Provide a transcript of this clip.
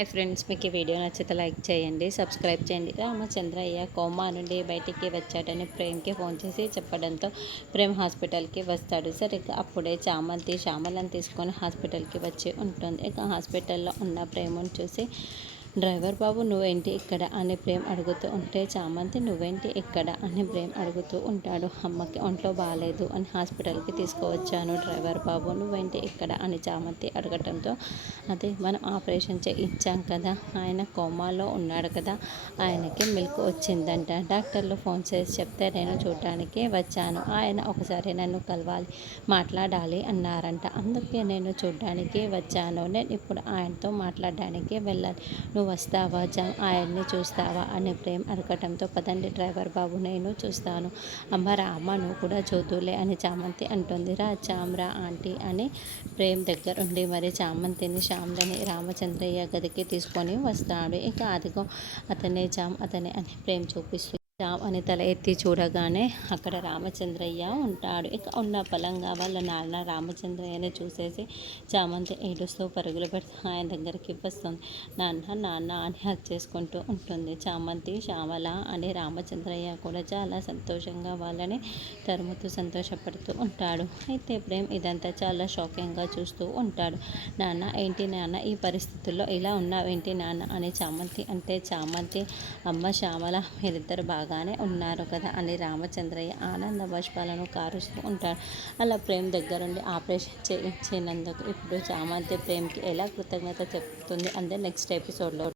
Hi friends, మీకు ఈ video నచ్చితే లైక్ చేయండి, సబ్స్క్రైబ్ చేయండి. రామచంద్రయ్య కోమా నుండి బయటికి వచ్చాడని ప్రేమ్కి ఫోన్ చేసి చెప్పడంతో ప్రేమ్ హాస్పిటల్కి వస్తాడు. సరే, అప్పుడే చామంతి శ్యామలను తీసుకొని హాస్పిటల్కి వచ్చి ఉంటుంది. ఇక హాస్పిటల్లో ఉన్న ప్రేమను చూసి డ్రైవర్ బాబు నువ్వేంటి ఇక్కడ అని ప్రేమ్ అడుగుతూ ఉంటే, చామంతి నువ్వేంటి ఇక్కడ అని ప్రేమ్ అడుగుతూ ఉంటాడు. అమ్మకి ఒంట్లో బాగాలేదు అని హాస్పిటల్కి తీసుకువచ్చాను డ్రైవర్ బాబు, నువ్వేంటి ఇక్కడ అని చామంతి అడగటంతో, అదే మనం ఆపరేషన్ చేయించాం కదా, ఆయన కోమాలో ఉన్నాడు కదా, ఆయనకి మిల్క్ వచ్చిందంట, డాక్టర్లు ఫోన్ చేసి చెప్తే నేను చూడటానికి వచ్చాను, ఆయన ఒకసారి నన్ను కలవాలి, మాట్లాడాలి అన్నారంట, అందుకే నేను చూడడానికి వచ్చాను, నేను ఇప్పుడు ఆయనతో మాట్లాడడానికి వెళ్ళాలి, నువ్వు వస్తావా ఆయన్ని చూస్తావా అని ప్రేమ్ అడగటంతో, పదండి డ్రైవర్ బాబు నేను చూస్తాను, అమ్మ రామ్మ నువ్వు కూడా చూద్దులే అని చామంతి అంటుంది. రా చామ్రా ఆంటీ అని ప్రేమ్ దగ్గరుండి మరి చామంతిని శ్యామలని రామచంద్రయ్య గదికి తీసుకొని వస్తాడు. ఇక అదిగో అతనే అతనే అని ప్రేమ్ చూపిస్తుంది. రామ్ అని తల ఎత్తి చూడగానే అక్కడ రామచంద్రయ్య ఉంటాడు. ఇక ఉన్న పలంగా వాళ్ళ నాన్న రామచంద్రయ్యని చూసేసి చామంతి ఏడుస్తూ పరుగులు పెడుతూ ఆయన దగ్గరికి వస్తుంది. నాన్న నాన్న అని హక్ చేసుకుంటూ ఉంటుంది. చామంతి శ్యామల అని రామచంద్రయ్య కూడా చాలా సంతోషంగా వాళ్ళని తరుముతూ సంతోషపడుతూ ఉంటాడు. అయితే ప్రేమ్ ఇదంతా చాలా షాకింగ్గా చూస్తూ ఉంటాడు. నాన్న ఏంటి నాన్న ఈ పరిస్థితుల్లో ఇలా ఉన్నావేంటి నాన్న అని చామంతి అంటే, చామంతి అమ్మ శ్యామల మీరిద్దరు బాగానే ఉన్నారు కదా అని రామచంద్రయ్య ఆనంద బాష్పాలను కారుస్తూ ఉంటాడు. అలా ప్రేమ్ దగ్గరుండి ఆపరేషన్ చేయించినందుకు ఇప్పుడు చామంతి ప్రేమ్కి ఎలా కృతజ్ఞత చెప్తుంది అంటే నెక్స్ట్ ఎపిసోడ్లో